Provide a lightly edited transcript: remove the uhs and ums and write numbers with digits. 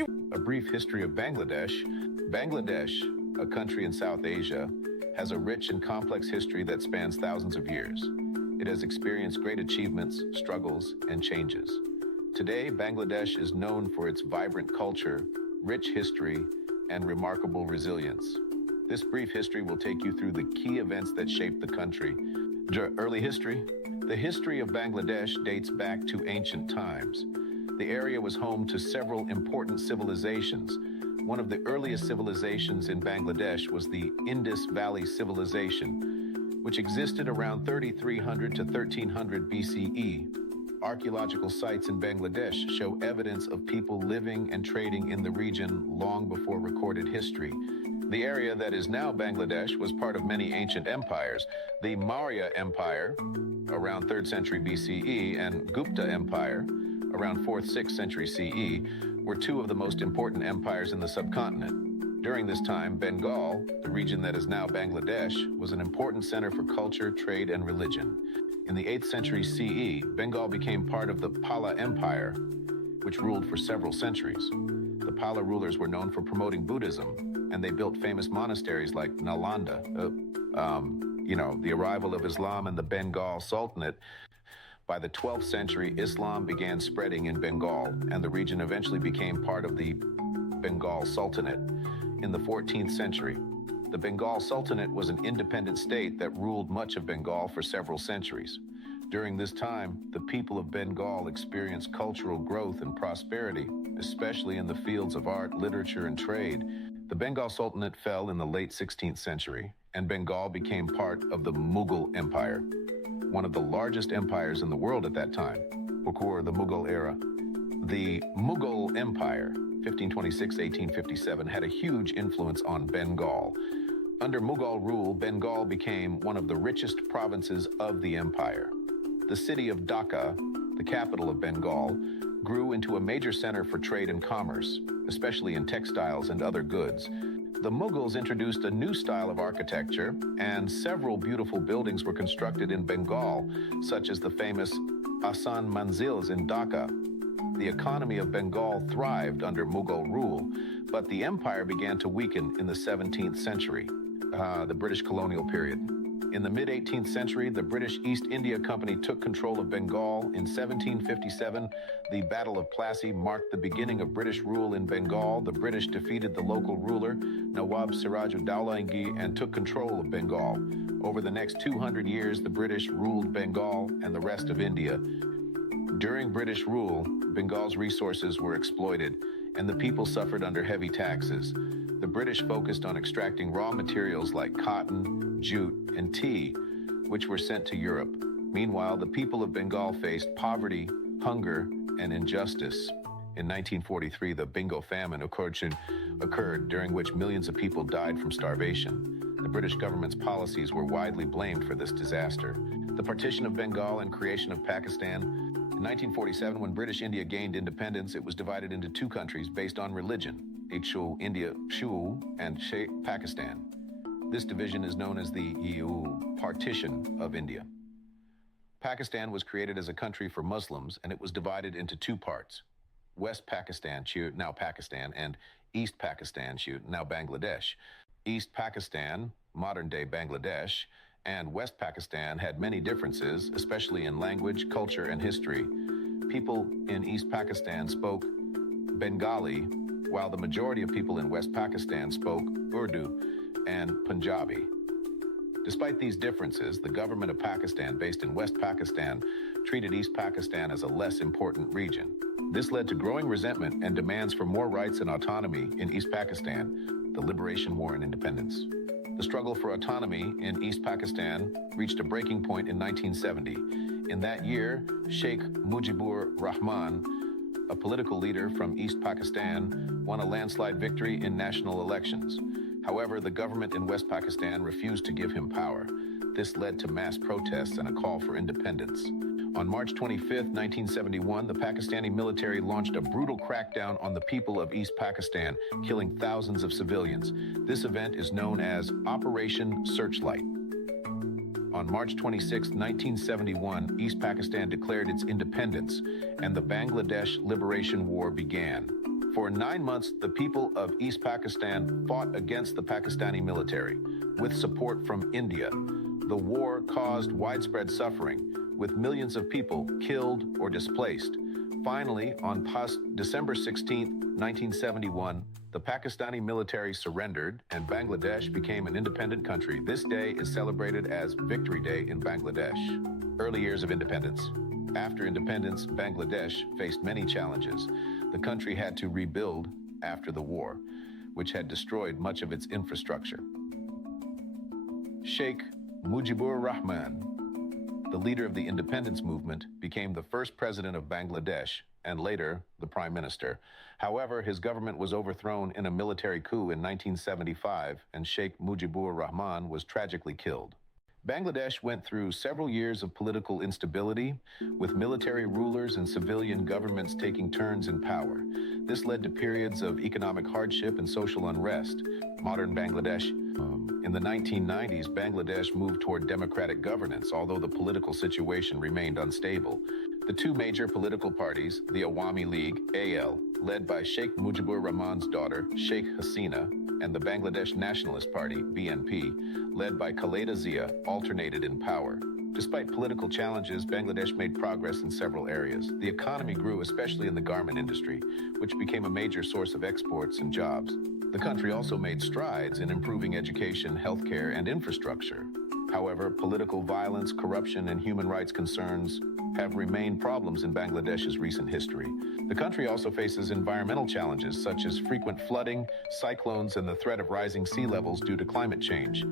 A brief history of Bangladesh. Bangladesh, a country in South Asia, has a rich and complex history that spans thousands of years. It has experienced great achievements, struggles, and changes. Today, Bangladesh is known for its vibrant culture, rich history, and remarkable resilience. This brief history will take you through the key events that shaped the country. Early history. The history of Bangladesh dates back to ancient times. The area was home to several important civilizations. One of the earliest civilizations in Bangladesh was the Indus Valley Civilization, which existed around 3300 to 1300 BCE. Archaeological sites in Bangladesh show evidence of people living and trading in the region long before recorded history. The area that is now Bangladesh was part of many ancient empires. The Maurya Empire, around 3rd century BCE, and Gupta Empire, around 4th, 6th century CE, were two of the most important empires in the subcontinent. During this time, Bengal, the region that is now Bangladesh, was an important center for culture, trade, and religion. In the 8th century CE, Bengal became part of the Pala Empire, which ruled for several centuries. The Pala rulers were known for promoting Buddhism, and they built famous monasteries like Nalanda. The arrival of Islam and the Bengal Sultanate. By the 12th century, Islam began spreading in Bengal, and the region eventually became part of the Bengal Sultanate. In the 14th century, the Bengal Sultanate was an independent state that ruled much of Bengal for several centuries. During this time, the people of Bengal experienced cultural growth and prosperity, especially in the fields of art, literature, and trade. The Bengal Sultanate fell in the late 16th century, and Bengal became part of the Mughal Empire, one of the largest empires in the world at that time, before the Mughal era. The Mughal Empire, 1526-1857, had a huge influence on Bengal. Under Mughal rule, Bengal became one of the richest provinces of the empire. The city of Dhaka, the capital of Bengal, grew into a major center for trade and commerce, especially in textiles and other goods. The Mughals introduced a new style of architecture, and several beautiful buildings were constructed in Bengal, such as the famous Ahsan Manzils in Dhaka. The economy of Bengal thrived under Mughal rule, but the empire began to weaken in the 17th century, the British colonial period. In the mid-18th century, the British East India Company took control of Bengal. In 1757, the Battle of Plassey marked the beginning of British rule in Bengal. The British defeated the local ruler, Nawab Siraj-ud-Dowla and took control of Bengal. Over the next 200 years, the British ruled Bengal and the rest of India. During British rule, Bengal's resources were exploited, and the people suffered under heavy taxes. The British focused on extracting raw materials like cotton, jute, and tea, which were sent to Europe. Meanwhile, the people of Bengal faced poverty, hunger, and injustice. In 1943, the Bengal famine occurred, during which millions of people died from starvation. The British government's policies were widely blamed for this disaster. The partition of Bengal and creation of Pakistan. In 1947, when British India gained independence, it was divided into two countries based on religion, India, and Pakistan. This division is known as the Partition of India. Pakistan was created as a country for Muslims, and it was divided into two parts: West Pakistan, now Pakistan, and East Pakistan, now Bangladesh. East Pakistan, modern-day Bangladesh, and West Pakistan had many differences, especially in language, culture, and history. People in East Pakistan spoke Bengali, while the majority of people in West Pakistan spoke Urdu and Punjabi. Despite these differences, the government of Pakistan, based in West Pakistan, treated East Pakistan as a less important region. This led to growing resentment and demands for more rights and autonomy in East Pakistan, the Liberation War and Independence. The struggle for autonomy in East Pakistan reached a breaking point in 1970. In that year, Sheikh Mujibur Rahman, a political leader from East Pakistan, won a landslide victory in national elections. However, the government in West Pakistan refused to give him power. This led to mass protests and a call for independence. On March 25, 1971, the Pakistani military launched a brutal crackdown on the people of East Pakistan, killing thousands of civilians. This event is known as Operation Searchlight. On March 26, 1971, East Pakistan declared its independence, and the Bangladesh Liberation War began. For 9 months, the people of East Pakistan fought against the Pakistani military, with support from India. The war caused widespread suffering, with millions of people killed or displaced. Finally, on December 16, 1971, the Pakistani military surrendered and Bangladesh became an independent country. This day is celebrated as Victory Day in Bangladesh. Early years of independence. After independence, Bangladesh faced many challenges. The country had to rebuild after the war, which had destroyed much of its infrastructure. Sheikh Mujibur Rahman, the leader of the independence movement, became the first president of Bangladesh and later the prime minister. However, his government was overthrown in a military coup in 1975, and Sheikh Mujibur Rahman was tragically killed. Bangladesh went through several years of political instability, with military rulers and civilian governments taking turns in power. This led to periods of economic hardship and social unrest. Modern Bangladesh. In the 1990s, Bangladesh moved toward democratic governance, although the political situation remained unstable. The two major political parties, the Awami League, AL, led by Sheikh Mujibur Rahman's daughter, Sheikh Hasina, and the Bangladesh Nationalist Party, BNP, led by Khaleda Zia, alternated in power. Despite political challenges, Bangladesh made progress in several areas. The economy grew, especially in the garment industry, which became a major source of exports and jobs. The country also made strides in improving education, healthcare, and infrastructure. However, political violence, corruption, and human rights concerns have remained problems in Bangladesh's recent history. The country also faces environmental challenges such as frequent flooding, cyclones, and the threat of rising sea levels due to climate change.